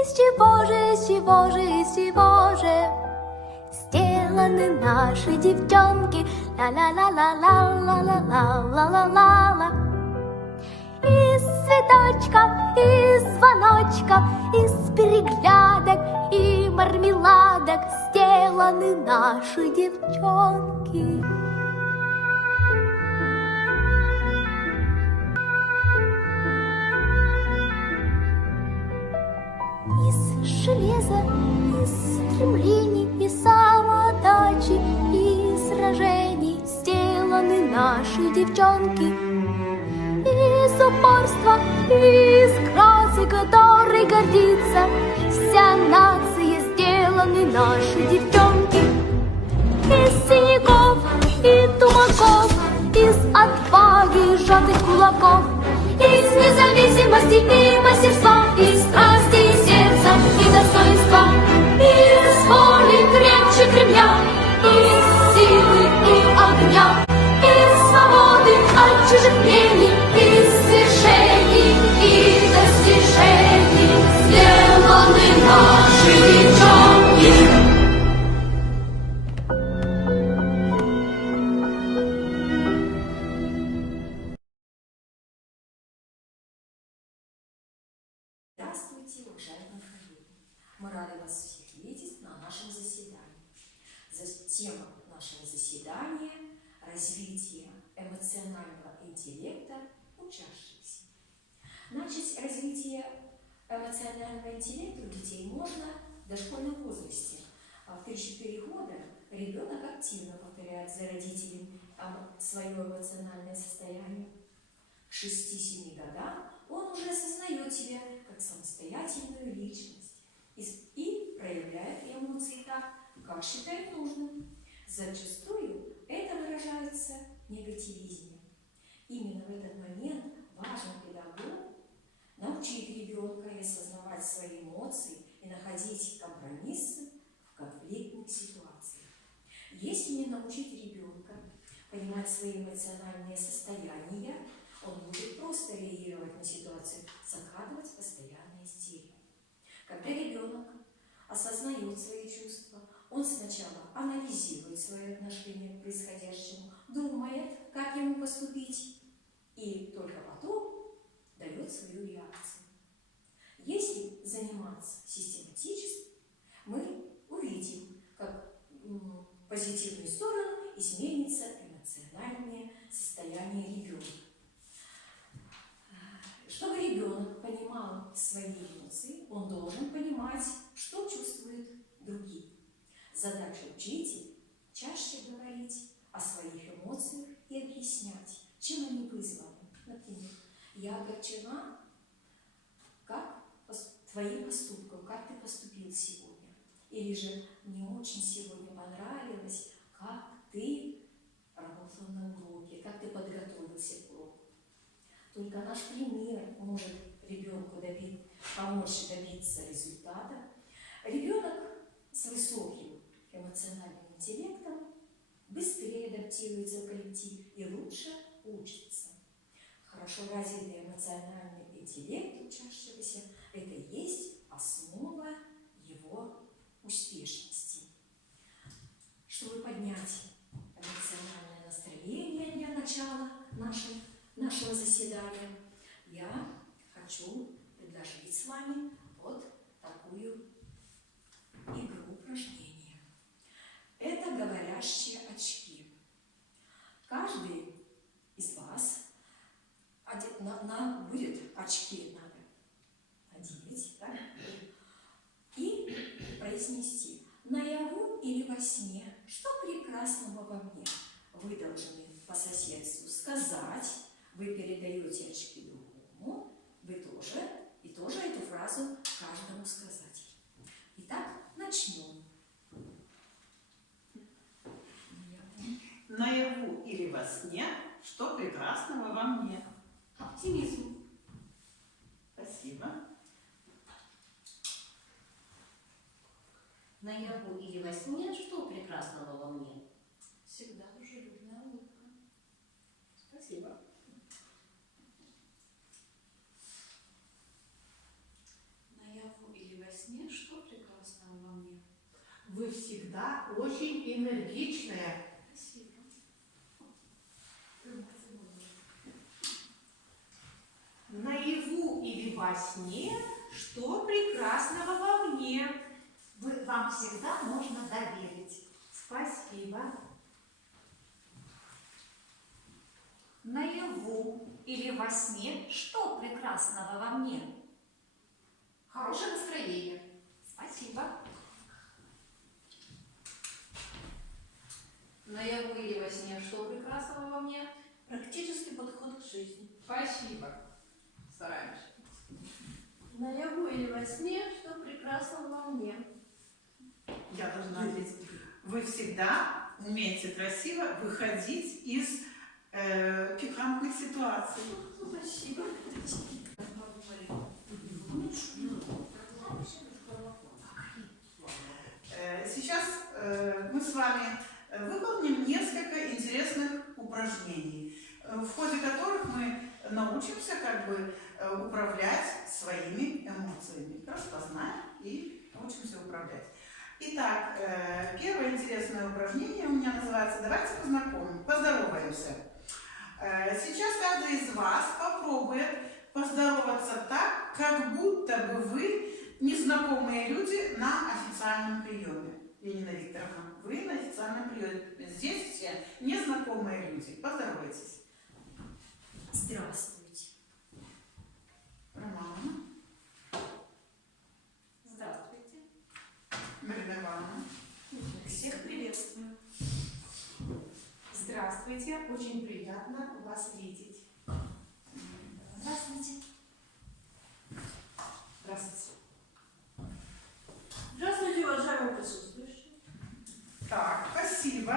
Из чего же сделаны наши девчонки? Ла-ла-ла-ла-ла-ла-ла-ла-ла-ла-ла. Из цветочков, из звоночков, из переглядок и мармеладок сделаны наши девчонки. Из железа, из стремлений, из самоотдачи, из сражений сделаны наши девчонки. Из упорства, из красы, которой гордится вся нация, сделаны наши девчонки. Из синяков и тумаков, из отваги сжатых кулаков, из независимости и мастерства, из страсти и сердца и достоинства, из воли крепче Кремля, из силы и огня, из свободы от чужих мнений, из свершений и достижений сделаны наши девчонки. Здравствуйте, уважаемые коллеги! Мы рады вас всех видеть на нашем заседании. Тема нашего заседания – развитие эмоционального интеллекта учащихся. Начать развитие эмоционального интеллекта у детей можно в дошкольном возрасте. В 3-4 года ребенок активно повторяет за родителями свое эмоциональное состояние. К 6-7 годам он уже осознает себя как самостоятельную личность и проявляет эмоции так, как считает нужным. Зачастую это выражается негативизмом. Именно в этот момент важен педагог научить ребенка осознавать свои эмоции и находить компромиссы в конфликтных ситуациях. Если не научить ребенка понимать свои эмоциональные состояния, он будет просто реагировать на ситуацию, закатывать постоянные истерики. Когда ребенок осознает свои чувства, он сначала анализирует свое отношение к происходящему, думает, как ему поступить, и только потом дает свою реакцию. Если заниматься систематически, мы увидим, как в позитивную сторону изменится эмоциональное состояние ребенка. Чтобы ребенок понимал свои эмоции, он должен понимать, что чувствуют другие. Задача учителя – чаще говорить о своих эмоциях и объяснять, чем они вызваны. Например, я огорчена, как твоим поступком, как ты поступил сегодня. Или же мне очень сегодня понравилось, как ты работал на уроке, как ты подготовился к уроку. Только наш пример может ребенку помочь добиться результата. Ребенок с высоким эмоциональным интеллектом быстрее адаптируется в коллектив и лучше учится. Хорошо развитый эмоциональный интеллект учащегося – это и есть основа его успешности. Чтобы поднять эмоциональное настроение для начала нашего заседания, я хочу предложить с вами вот такую игру упражнения. Это говорящие очки. Каждый из вас будет очки надеть, да? И произнести: наяву или во сне, что прекрасного во мне. Вы должны по соседству сказать, вы передаете очки другому, вы тоже, и тоже эту фразу каждому сказать. Итак, начнем. Наяву или во сне, что прекрасного во мне. Оптимизм. Спасибо. Наяву или во сне, что прекрасного во мне? Всегда дружелюбная улыбка. Спасибо. Наяву или во Вы всегда очень энергичная. Спасибо. Наяву или во сне, что прекрасного во мне? Вам всегда можно доверить. Спасибо. Наяву или во сне, что прекрасного во мне? Хорошее настроение. Спасибо. Наяву или во сне, что прекрасного во мне? Практический подход к жизни. Спасибо. Стараемся. Наяву или во сне, что прекрасного во мне. Я должна ответить. Вы всегда умеете красиво выходить из пикантных ситуаций. Спасибо. Сейчас мы с вами выполним несколько интересных упражнений, в ходе которых мы научимся управлять своими эмоциями. Распознаем и научимся управлять. Итак, первое интересное упражнение у меня называется «Давайте поздороваемся». Сейчас каждый из вас попробует поздороваться так, как будто бы вы незнакомые люди на официальном приеме. Янина Викторовна, вы на официальном приеме. Здесь все незнакомые люди. Поздоровайтесь. Здравствуйте. Романа, Здравствуйте. Марина Ивановна. Всех приветствую. Здравствуйте, очень приятно вас видеть. Здравствуйте. Здравствуйте. Здравствуйте, уважаемые присутствующие. Так, спасибо.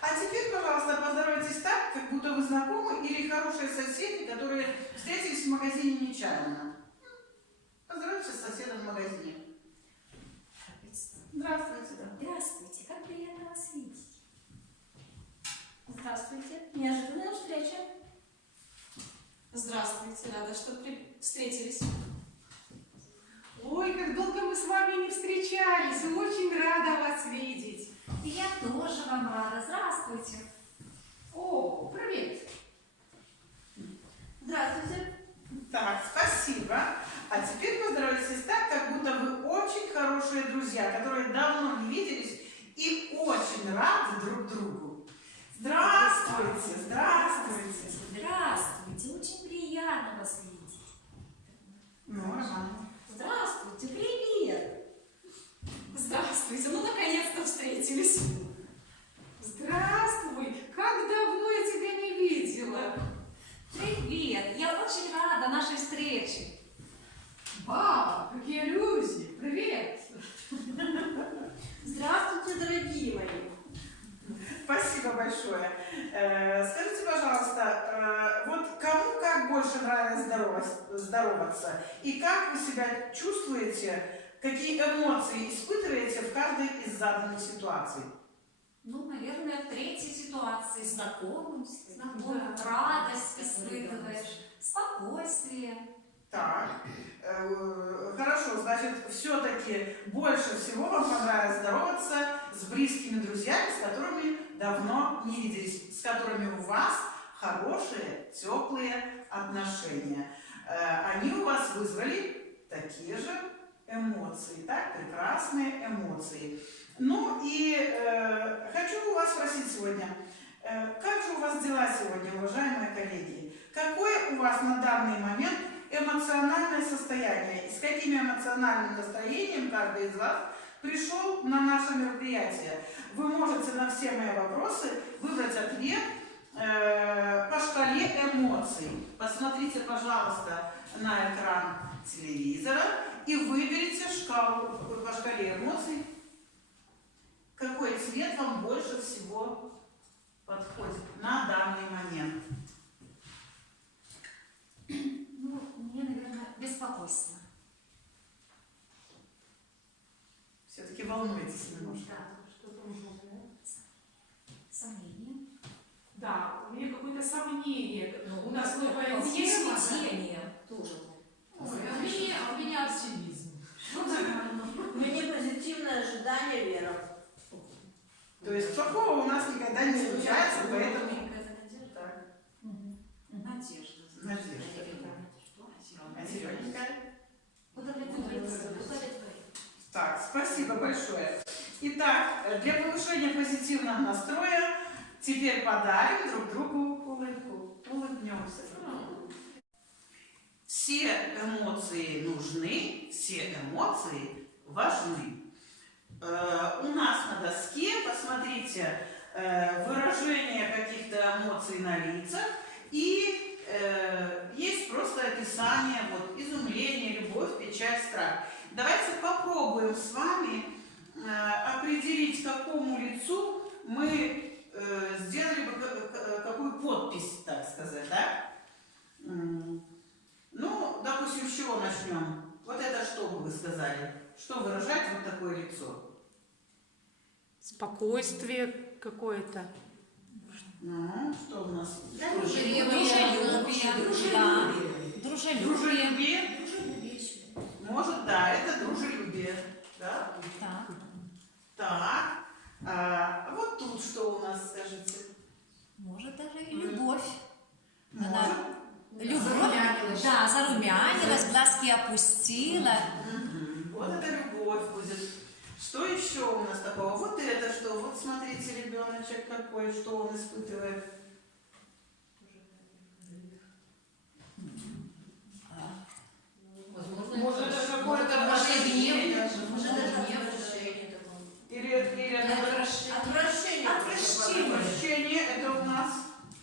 А теперь, пожалуйста, поздоровайтесь так, как будто вы знакомы или хорошие соседи, которые встретились в магазине нечаянно. Поздоровайтесь с соседом в магазине. Здравствуйте. Здравствуйте, как приятно вас видеть. Здравствуйте. Неожиданная встреча. Здравствуйте, рада, что встретились. Ой, как долго мы с вами не встречались. Очень рада вас видеть. И я тоже вам рада. Здравствуйте. О, привет. Здравствуйте. Так, спасибо. А теперь поздоровайтесь так, как будто вы очень хорошие друзья, которые давно не виделись и очень рады друг другу. Здравствуйте, здравствуйте. Здравствуйте, очень приятно вас видеть. Ну, Роман. Здравствуйте, привет. Здравствуйте, ну наконец-то встретились. Здравствуй. Как давно я тебя не видела. Привет. Я очень рада нашей встрече. Вау, какие люди. Привет. Здравствуйте, дорогие мои. Спасибо большое. Скажите, пожалуйста, вот кому как больше нравится здороваться? И как вы себя чувствуете, какие эмоции испытываете в каждой из заданных ситуаций? Ну, наверное, в третьей ситуации знакомым, Да. радость испытываешь, спокойствие. Так, хорошо, значит, все-таки больше всего вам понравилось здороваться с близкими друзьями, с которыми давно не виделись, с которыми у вас хорошие, теплые отношения. Они у вас вызвали такие же эмоции, так, прекрасные эмоции. Ну и хочу у вас спросить сегодня, как же у вас дела сегодня, уважаемые коллеги? Какое у вас на данный момент эмоциональное состояние и с каким эмоциональным настроением каждый из вас пришел на наше мероприятие? Вы можете на все мои вопросы выбрать ответ по шкале эмоций. Посмотрите, пожалуйста, на экран телевизора и выберите шкалу по шкале эмоций. Какой цвет вам больше всего подходит на данный момент? Ну, мне, наверное, беспокойство. Все-таки волнуетесь немножко. Да, Что-то ужасное. сомнение. Да, у меня какое-то сомнение. У нас новая Есть тема. смятение тоже. Ой, у меня оптимизм. Ну, нормально. У меня позитивное ожидание, Вера. То есть плохого у нас никогда не случается, поэтому... Так, Надежда. Надежда. А зелененькая? Так, спасибо большое. Итак, для повышения позитивного настроя теперь подарим друг другу улыбку. Улыбнемся. Все эмоции нужны, все эмоции важны. У нас на доске, посмотрите, выражение каких-то эмоций на лицах и есть просто описание, вот, изумление, любовь, печаль, страх. Давайте попробуем с вами определить, какому лицу мы сделали бы какую подпись, так сказать, да? Ну, допустим, с чего начнем? Вот это что бы вы сказали? Что выражает вот такое лицо? Спокойствие какое-то. Ну, что у нас? Дружелюбие. Дружелюбие. Дружелюбие? Может, да, это дружелюбие. Да? Так. Так. А вот тут что у нас, скажите? Может, даже и любовь. Может. Любовь. Да, зарумянилась, глазки опустила. Вот это любовь будет. Что еще у нас такого? Вот это что? Вот смотрите, ребеночек какой, что он испытывает. Может, это какое-то отвращение. Или Отвращение. отвращение, это у нас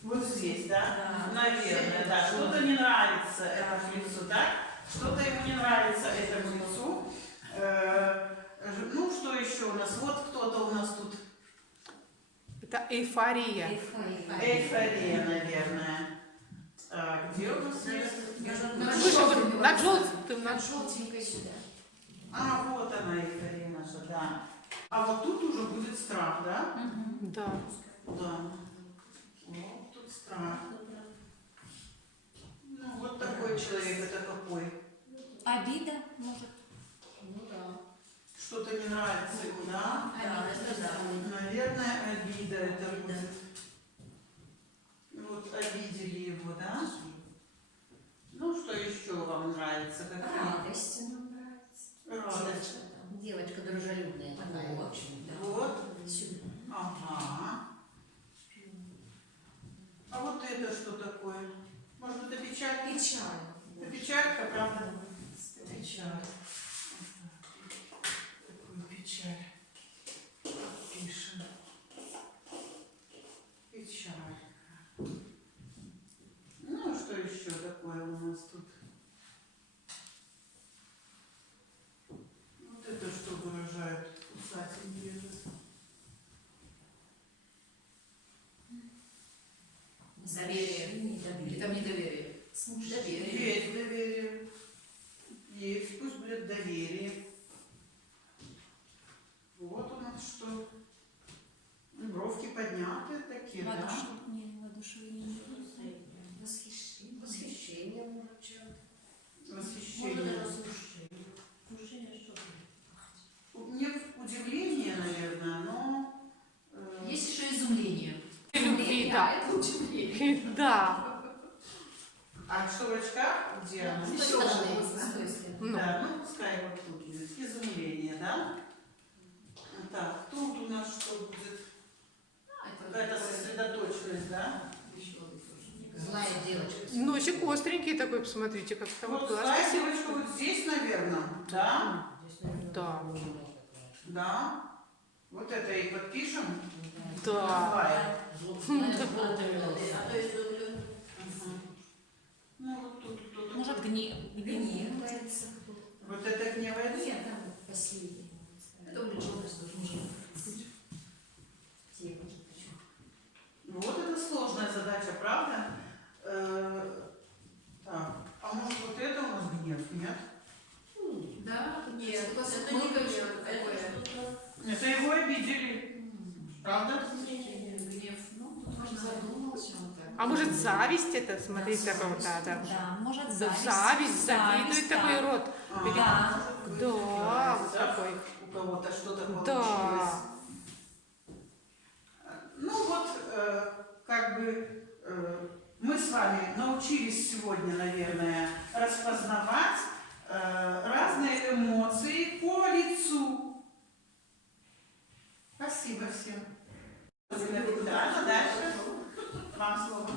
вот здесь, да? Наверное, да. Что-то не нравится этому лицу, да? Что-то ему не нравится этому лицу. Ну, что еще у нас? Вот кто-то у нас тут. Это эйфория. Эйфория, наверное. Где у нас есть? Над желтым, над Желтенькой сюда. А, вот она, эйфория наша, да. А вот тут уже будет страх, да? Да. Да. Вот тут страх. Ну, вот такой человек, это какой? Обида, может. Что-то не нравится ему, да? Наверное, обида это будет. Вот обидели его, да? Ну, что еще вам нравится? Какие? Радость нам нравится. Радость. Девочка дружелюбная такая. Очень, да. Вот. Сюда. Ага. А вот это что такое? Может, это печаль? Печаль. Это печалька, правда? Печаль. Такую печаль. Пишем. Печаль. Ну, что еще такое у нас тут? Вот это что выражает кусатель ежа? Доверие. Или там недоверие? Доверие. Есть доверие. Есть, пусть будет доверие. Вот у нас что. Бровки подняты такие, да? Воодушевление. Восхищение. Восхищение может чем-то. Восхищение. Разрушение. Разрушение что? Нет удивления, наверное, но... Есть еще изумление. Любви, А да. это удивление. Да. А что в очках? Где она? С той стороны, с той стороны. Ну. Да, ну пускай вот тут будет. Изумление, да? Так, тут у нас что будет? Какая-то сосредоточенность, да? Злая девочка. Носик остренький такой, посмотрите, как-то вот Вот глаз. злая девочка вот здесь, наверное. Да? Да. Да. Вот это и подпишем. Да. Злая. А то есть Ну вот тут. Может, Гневается. Вот это гневается. Нет, там последний. это увлеченность тоже. Вот это сложная задача, правда? Так, а может вот это у нас гнев, нет? Да? Нет, это не что-то такое. Это его обидели. Правда? Гнев. Ну, тут можно задумался он так. А может зависть это, смотрите, такой вот, да. Да, может, Да, зависть. зависть, завидует да. такой рот. Да. Да, вот такой. У кого-то что-то Да. получилось. вами научились сегодня, наверное, распознавать разные эмоции по лицу. Спасибо всем. Да, дальше. Вам слово.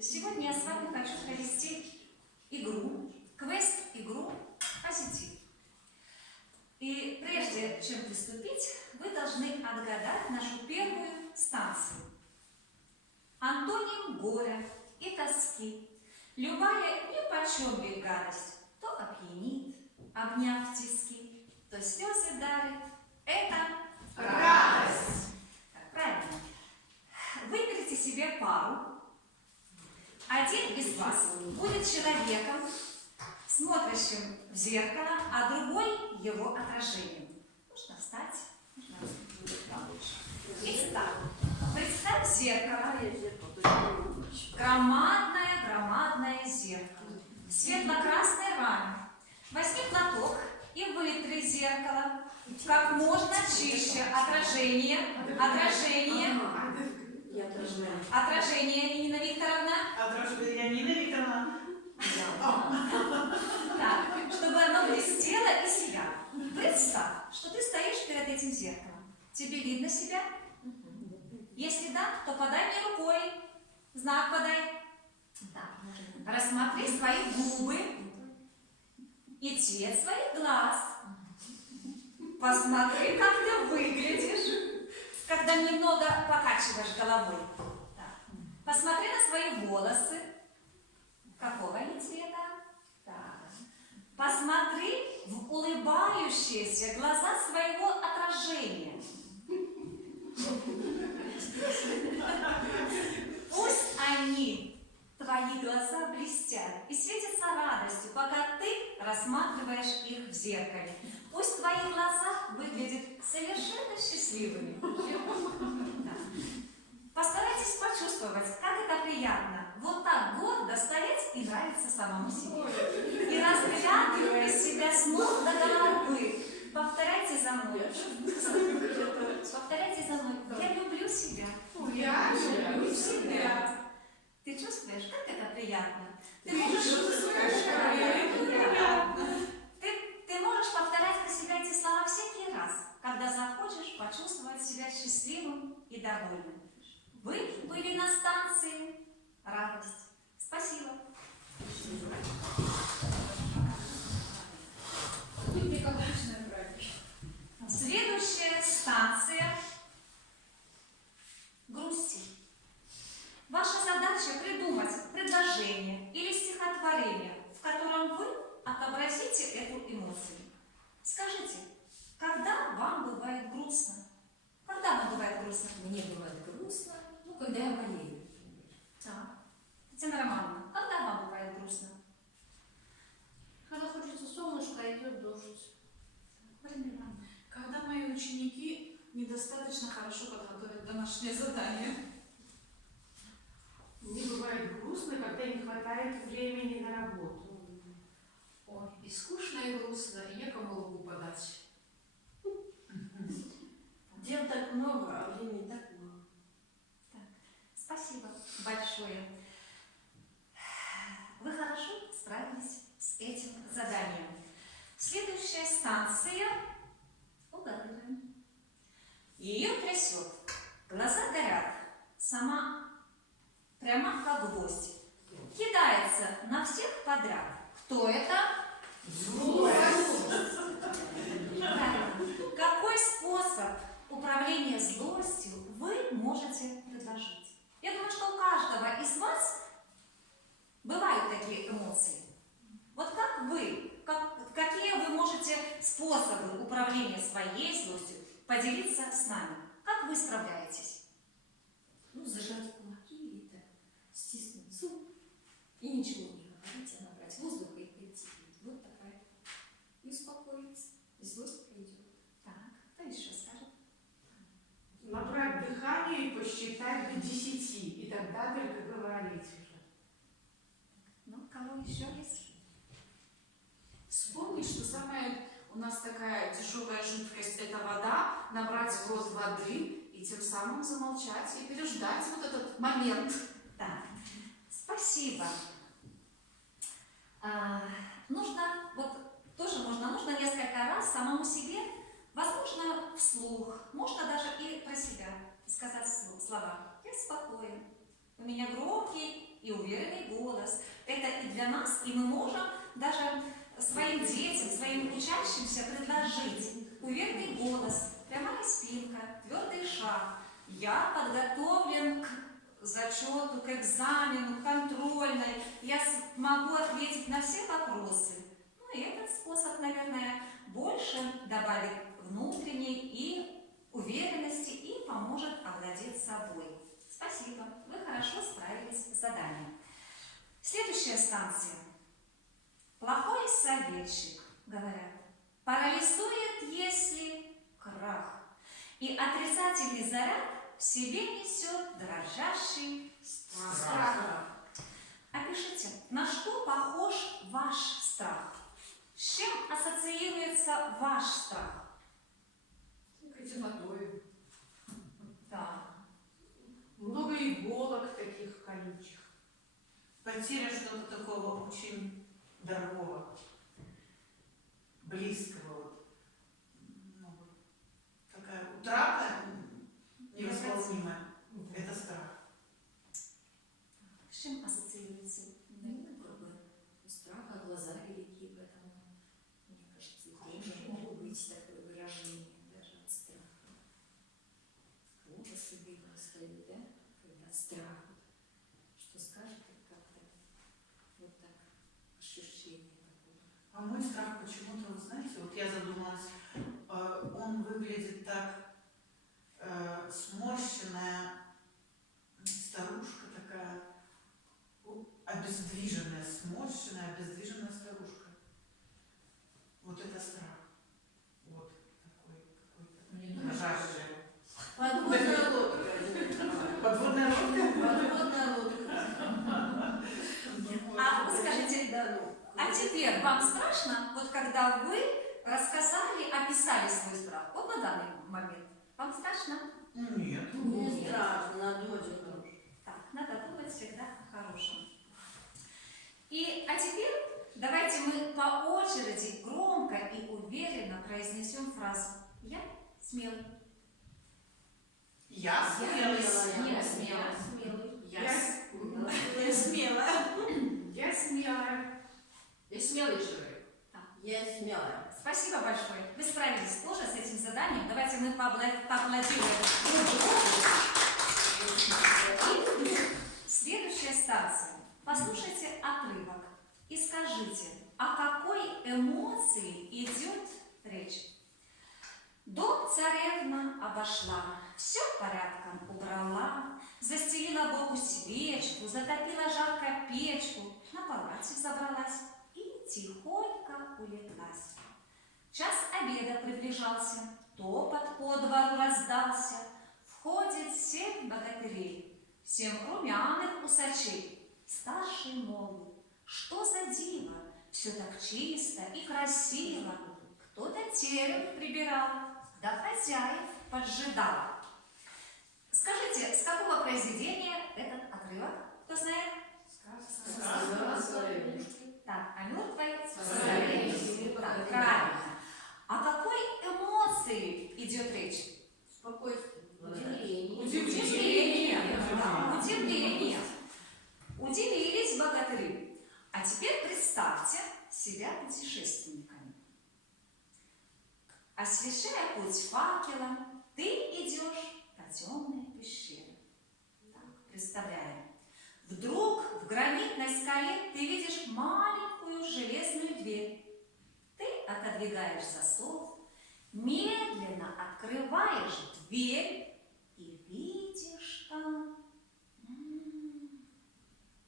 Сегодня я с вами хочу провести игру, квест-игру «Позитив». И прежде чем приступить, вы должны отгадать нашу первую станцию. Антоним горя и тоски. Любая нипочемная гадость то опьянит, обняв в тиски, то слезы дарит. Это Радость. Так, правильно. Выберите себе пару. Один из вас будет человеком, смотрящим в зеркало, а другой его отражением. Нужно встать, нужно будет получше. Итак, представь зеркало. Громадное зеркало. В светло-красной раме. Возьми платок и вытри зеркало. Как можно чище. Отражение. Отражение, Нина Викторовна. Янина Викторовна. Так, чтобы оно блестело и сияло. Представь, что ты стоишь перед этим зеркалом. Тебе видно себя? Если да, то подай мне рукой. Знак подай. Так. Рассмотри свои губы и цвет своих глаз. Посмотри, как ты выглядишь, когда немного покачиваешь головой. Так. Посмотри на свои волосы. Какого они цвета? Так. Посмотри в улыбающиеся глаза своего отражения. Пусть они, твои глаза, блестят и светятся радостью, пока ты рассматриваешь их в зеркале. Пусть твои глаза выглядят совершенно счастливыми. Да. Постарайтесь почувствовать, как это приятно. Вот так гордо стоять и нравиться самому себе. И разглядывая себя с ног до головы, повторяйте за мной. Повторяйте за мной. Я люблю себя. Я люблю себя. Ты чувствуешь, как это приятно? Ты Я можешь, чувствую, что это приятно. ты можешь повторять про себя эти слова всякий раз, когда захочешь почувствовать себя счастливым и довольным. Вы были на станции «Радость». Спасибо. Следующая станция «Грусти». Ваша задача придумать предложение или стихотворение, в котором вы отобразите эту эмоцию. Скажите, когда вам бывает грустно? Когда вам бывает грустно? Мне бывает грустно, когда я болею. Так. Татьяна Романовна, когда вам бывает грустно? Когда хочется солнышко, а идет дождь. Марина Ивановна. Когда мои ученики недостаточно хорошо подготовят домашнее задание. Мне бывает грустно, когда не хватает времени на работу. Ой, и скучно, и грустно, и некому руку подать. Дел так много, а времени так мало. Спасибо большое. Вы хорошо справились с этим заданием. Следующая станция. Угадываем. Ее трясет. Глаза горят. Сама прямо как гвоздь. Кидается на всех подряд. Кто это? Злость. Правильно. Какой способ управления злостью вы можете предложить? Я думаю, что у каждого из вас бывают такие эмоции. Вот как вы, какие вы можете способы управления своей злостью поделиться с нами? Как вы справляетесь? Ну, зажать кулаки или так, стиснуть зуб и ничего не говорить, а набрать воздух и прийти. Вот такая. И успокоиться. И злость пройдет. Так, кто еще скажет? Набрать дыхание и посчитать до 10, и тогда только говорить уже. Ну, кого еще есть? Вспомнить, что самое такая дешевая жидкость, это вода, набрать в рот воды и тем самым замолчать и переждать вот этот момент. Да. Спасибо. Нужно, вот тоже нужно несколько раз самому себе, возможно, вслух, можно даже и про себя сказать слова. Я спокоен, у меня громкий и уверенный голос. Это и для нас, и мы можем даже своим детям, своим учащимся предложить уверенный голос, прямая спинка, твердый шаг. Я подготовлен к зачету, к экзамену, к контрольной. Я могу ответить на все вопросы. Ну и этот способ, наверное, больше добавит внутренней и уверенности и поможет овладеть собой. Спасибо, вы хорошо справились с заданием. Следующая станция. Плохой советчик, говорят, парализует, если крах. И отрицательный заряд в себе несет дрожащий страх. Опишите, на что похож ваш страх? С чем ассоциируется ваш страх? Темнотой. Да. Много иголок таких колючих. Потеря что-то такого очень дорогого, близкого. Вот. Ну, вот такая утрата невосполнимая. Это страх. С чем ассоциируется? Наверное, как бы страх, а глаза велики, поэтому, мне кажется, тоже может быть такое выражение даже от страха. Ужасы видно стоит, да? Когда страх, что скажет, как-то вот так, ощущение такое. А мой страх почему-то, вы знаете, вот я задумалась, он выглядит так сморщенная старушка такая, обездвиженная, сморщенная, обездвиженная старушка. Вот это страх. Вот такой какой-то дрожащий. Подводная лодка. Подводная лодка? Подводная лодка. А вы скажите, Да, ну. а теперь вам страшно, вот когда вы рассказали, описали свой страх, вот на данный момент, вам страшно? Нет. Не страшно, надо очень хорошо. Так, надо думать всегда о хорошем. А теперь давайте мы по очереди громко и уверенно произнесем фразу «Я смелый». Я смелый. Я смелая. Я смелая. Я смелая. Я смелый человек. Я смелая. Спасибо большое. Вы справились тоже с этим заданием. Давайте мы поаплодируем друг другу. Следующая станция. Послушайте отрывок и скажите, о какой эмоции идет речь. Дом царевна обошла, все порядком убрала, застелила Богу свечку, затопила жарко печку, на палате забралась и тихонько улеглась. Час обеда приближался, топот по двору раздался, входит 7 богатырей, 7 румяных усачей. Старший молвит, что за диво, все так чисто и красиво. Кто-то терем прибирал, да хозяев поджидал. Скажите, с какого произведения этот отрывок? Кто знает? Так, о мертвой царевне. Так, правильно. О какой эмоции идет речь? Спокойствие. Удивление. Да, удивление. Удивились богатыри. А теперь представьте себя путешественниками. Освещая путь факелом, ты идешь по темной пещере. Так, представляем. Вдруг в гранитной скале ты видишь маленькую железную дверь. Ты отодвигаешь засов, медленно открываешь дверь и видишь там...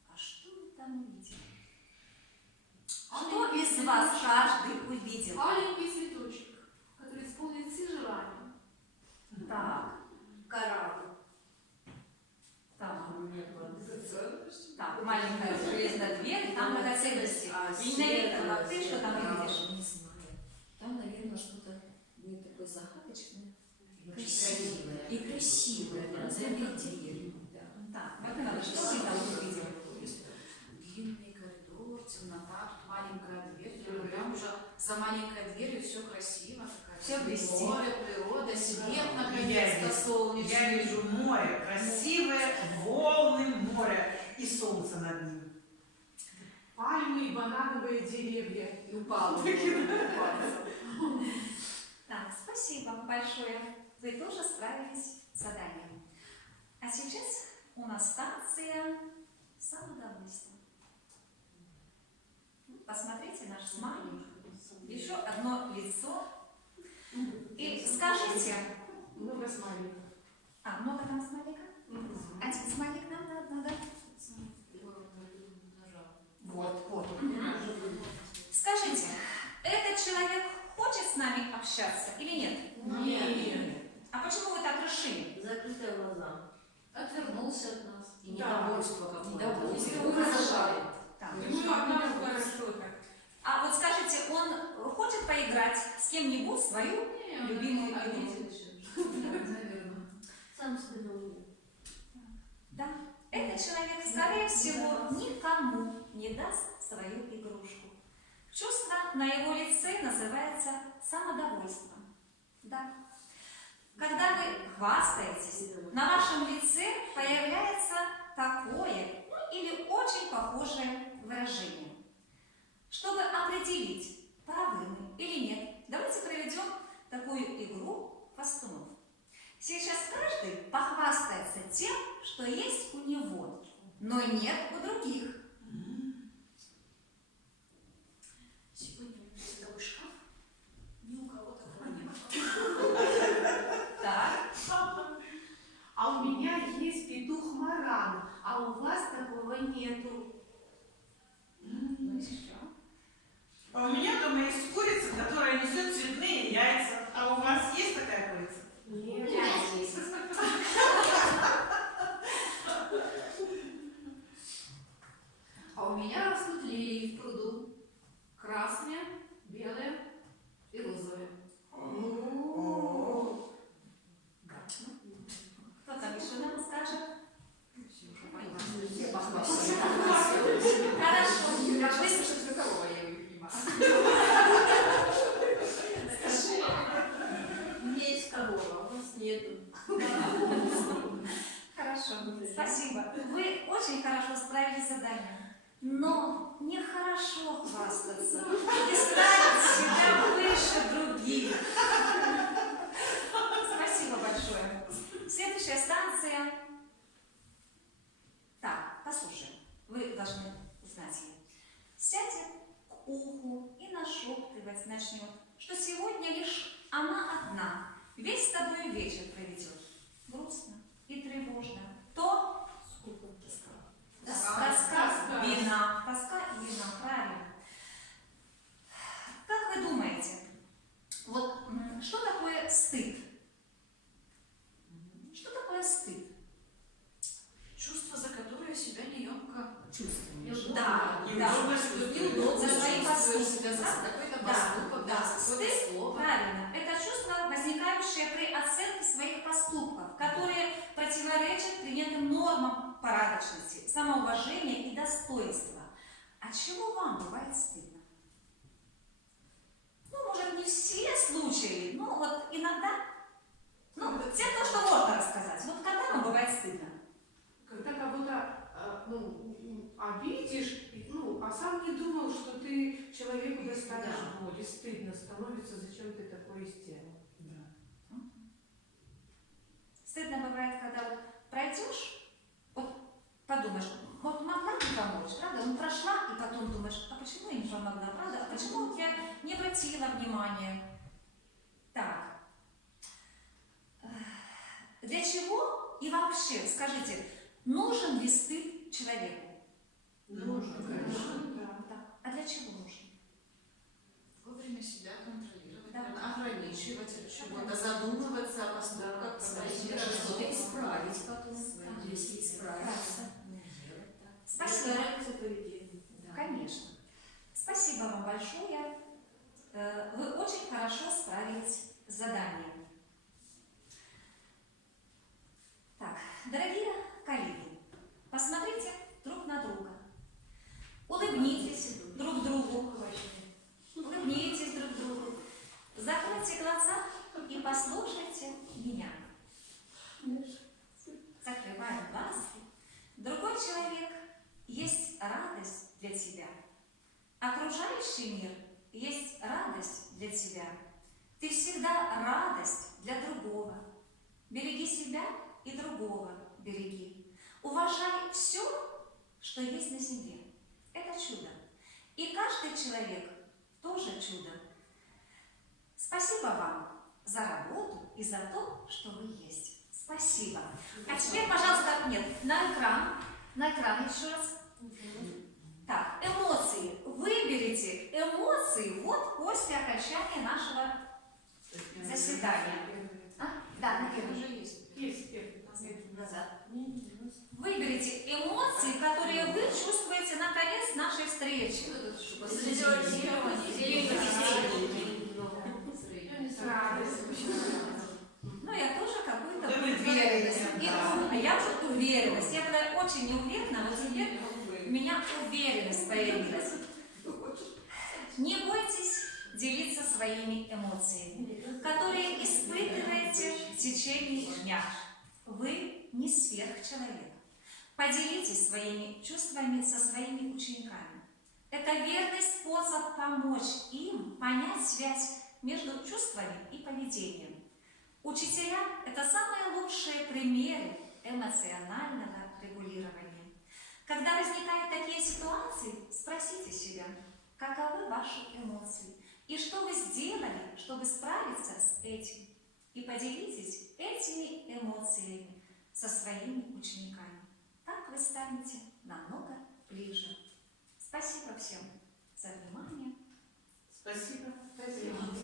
А что вы там увидели? Что из вас каждый увидел? Маленький цветочек, который исполнит все желания. Так, Корабль. так. Так, маленькая железная дверь, там драгоценности. Елена Викторовна, ты что там видишь? Не знаю. Там, наверное, что-то такое загадочное Очень красивая. и красивое. Да, завидение. Так, Владимир, что вы там увидели? Длинный коридор, темнота, тут маленькая дверь. Прям уже за маленькой дверью все красиво. Всё блестит. Море, природа, свет Я наконец-то вижу- солнечный. Я вижу море, красивые волны моря и солнце над ним. Пальмы и банановые деревья. И упала. Так, спасибо большое. Вы тоже справились с заданием. А сейчас у нас станция самодовольства. Посмотрите наш смайлик. Еще одно лицо. И скажите, Много смайликов. много там смайлика? Один смайлик нам надо. Вот. Скажите, этот человек хочет с нами общаться или нет? Нет. А почему вы так решили? Закрытые глаза. Отвернулся от нас. И недовольство какое-то. Недовольство. Угрожает. Так. Ну, одна хорошо так. А вот скажите, он хочет поиграть с кем-нибудь в свою любимую игру? Наверное. Сам себе на уме. Да. Этот человек, скорее всего, никому не даст свою игрушку. Чувство на его лице называется самодовольством. Да. Когда вы хвастаетесь, на вашем лице появляется такое или очень похожее выражение. Чтобы определить, правы мы или нет, давайте проведем такую игру хвастунов. Сейчас каждый похвастается тем, что есть у него, но нет у других. Сегодня у меня такой шкаф, ни у кого такого не было. Так, А у меня есть петух Маран, а у вас такого нету. ну еще. А у меня дома есть курица, которая несет цветные яйца. А у вас есть такая курица? Нет. А у меня растут лилии в пруду. Красные, белые и розовые. Кто там еще нам скажет? Хорошо. У меня есть корова, у вас нету. Хорошо, спасибо. Вы очень хорошо справились с заданием. Но нехорошо хвастаться и ставить себя выше других. Спасибо большое. Следующая станция. Так, послушаем. Вы должны узнать ее. Сядет к уху и нашептывать начнет, что сегодня лишь она одна весь с тобой вечер проведет. Грустно и тревожно. То тоска, вина. Тоска и вина, правильно. Как вы думаете, вот что такое стыд? Что такое стыд? Чувство, за которое себя неемко чувствуешь. Да, Неудобно, да. что Неудобно, За свои чувствуешь поступки, себя за да? какой-то Да, поступок, да. за какое-то Стыд, слово. правильно. Это чувство, возникающее при оценке своих поступков, которые противоречат принятым нормам порядочности, самоуважения и достоинства. А чего вам бывает стыдно? Ну, может, не все случаи, но вот иногда, все то, что можно рассказать. Вот когда вам бывает стыдно? Когда кого-то обидишь, а сам не думал, что ты человеку доставишь боль, и стыдно становится, зачем ты такое сделал. Стыдно бывает, когда вот пройдешь, вот подумаешь, вот могла не помочь, правда? Ну прошла, и потом думаешь, а почему я не помогла, правда? А почему вот я не обратила внимания? Так. Для чего и вообще, скажите, нужен ли стыд человеку? Нужно, конечно. Да. А для чего нужен? Вовремя себя контролировать, Да. наверное, ограничивать от чего-то, задумываться о поступках, своих Что-то исправить потом. Если исправиться. Спасибо. Коррекция поведения. Конечно. Спасибо вам большое. Вы очень хорошо справились заданием. Так, дорогие коллеги, посмотрите друг на друга. Улыбнитесь друг другу. Улыбнитесь друг другу. Закройте глаза и послушайте меня. Закрываем глазки. Другой человек есть радость для тебя. Окружающий мир есть радость для тебя. Ты всегда радость для другого. Береги себя и другого береги. Уважай все, что есть на земле. Это чудо. И каждый человек тоже чудо. Спасибо вам за работу и за то, что вы есть. Спасибо. А теперь, пожалуйста, нет, на экран еще раз. Так, эмоции. Выберите эмоции вот после окончания нашего заседания. Да, наверное, уже есть. Есть. Назад. Выберите эмоции, которые вы чувствуете на конец нашей встречи. Ну, я тоже какую-то уверенность. Я вот уверенность. Я была очень неуверенна, но теперь у меня уверенность появилась. Не бойтесь делиться своими эмоциями, которые испытываете в течение дня. Вы не сверхчеловек. Поделитесь своими чувствами со своими учениками. Это верный способ помочь им понять связь между чувствами и поведением. Учителя – это самые лучшие примеры эмоционального регулирования. Когда возникают такие ситуации, спросите себя, каковы ваши эмоции и что вы сделали, чтобы справиться с этим. И поделитесь этими эмоциями со своими учениками. Так вы станете намного ближе. Спасибо всем за внимание. Спасибо. Спасибо.